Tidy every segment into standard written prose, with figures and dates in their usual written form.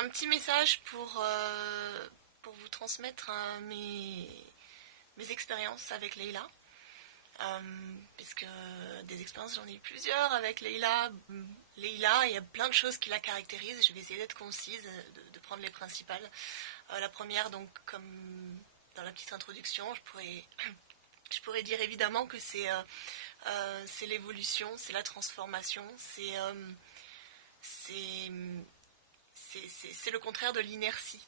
un petit message pour vous transmettre mes expériences avec Leïla. Puisque des expériences, j'en ai eu plusieurs avec Leïla. Leïla, il y a plein de choses qui la caractérisent. Je vais essayer d'être concise, de prendre les principales. La première, donc, comme dans la petite introduction, je pourrais dire évidemment que c'est l'évolution, c'est la transformation, c'est c'est le contraire de l'inertie.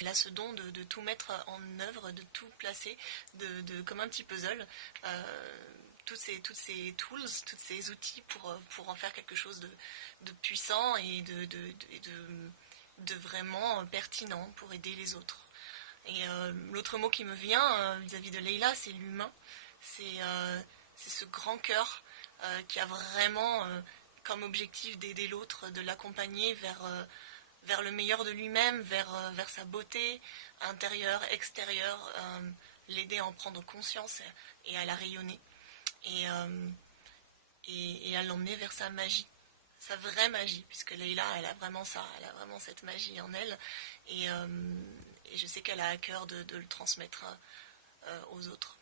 Elle a ce don de tout mettre en œuvre, de tout placer, comme un petit puzzle. Toutes ces tools, tous ces outils pour en faire quelque chose de puissant et de vraiment pertinent pour aider les autres. Et l'autre mot qui me vient vis-à-vis de Leïla, c'est l'humain. C'est ce grand cœur qui a vraiment comme objectif d'aider l'autre, de l'accompagner vers le meilleur de lui-même, vers sa beauté intérieure, extérieure, l'aider à en prendre conscience et à la rayonner. Et à l'emmener vers sa magie, sa vraie magie, puisque Leïla, elle a vraiment ça, elle a vraiment cette magie en elle, et je sais qu'elle a à cœur de le transmettre aux autres.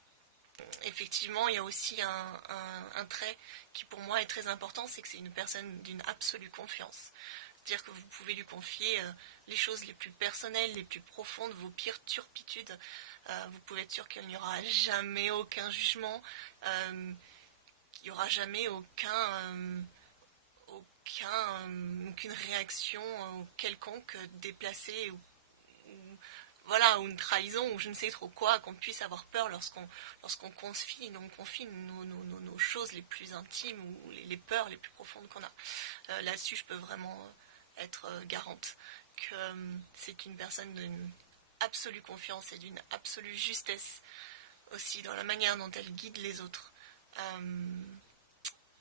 Effectivement, il y a aussi un trait qui pour moi est très important, c'est que c'est une personne d'une absolue confiance. C'est-à-dire que vous pouvez lui confier les choses les plus personnelles, les plus profondes, vos pires turpitudes. Vous pouvez être sûr qu'il n'y aura jamais aucun jugement, qu'il n'y aura jamais aucune réaction quelconque déplacée voilà, ou une trahison, ou je ne sais trop quoi, qu'on puisse avoir peur lorsqu'on confie, nos choses les plus intimes ou les peurs les plus profondes qu'on a. Là-dessus, je peux vraiment être garante que c'est une personne d'une absolue confiance et d'une absolue justesse aussi dans la manière dont elle guide les autres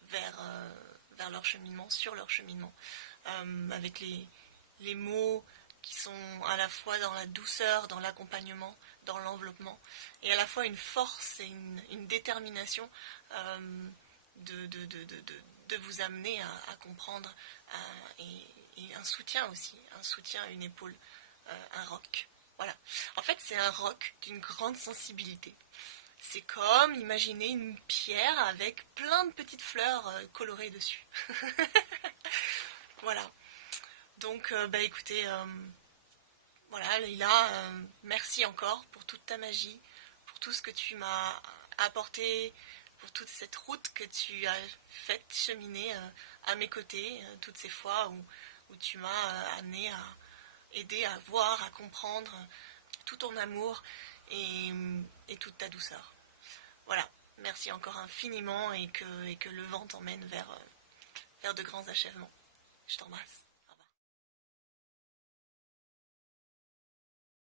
vers leur cheminement, sur leur cheminement, avec les mots qui sont à la fois dans la douceur, dans l'accompagnement, dans l'enveloppement, et à la fois une force et une détermination de vous amener à comprendre, et un soutien aussi, un soutien, une épaule, un roc. Voilà. En fait, c'est un roc d'une grande sensibilité. C'est comme imaginer une pierre avec plein de petites fleurs colorées dessus. Voilà. Donc, écoutez, voilà, Leïla, merci encore pour toute ta magie, pour tout ce que tu m'as apporté, pour toute cette route que tu as faite cheminer à mes côtés, toutes ces fois où tu m'as amené à aider à voir, à comprendre tout ton amour et toute ta douceur. Voilà, merci encore infiniment et que le vent t'emmène vers de grands achèvements. Je t'embrasse.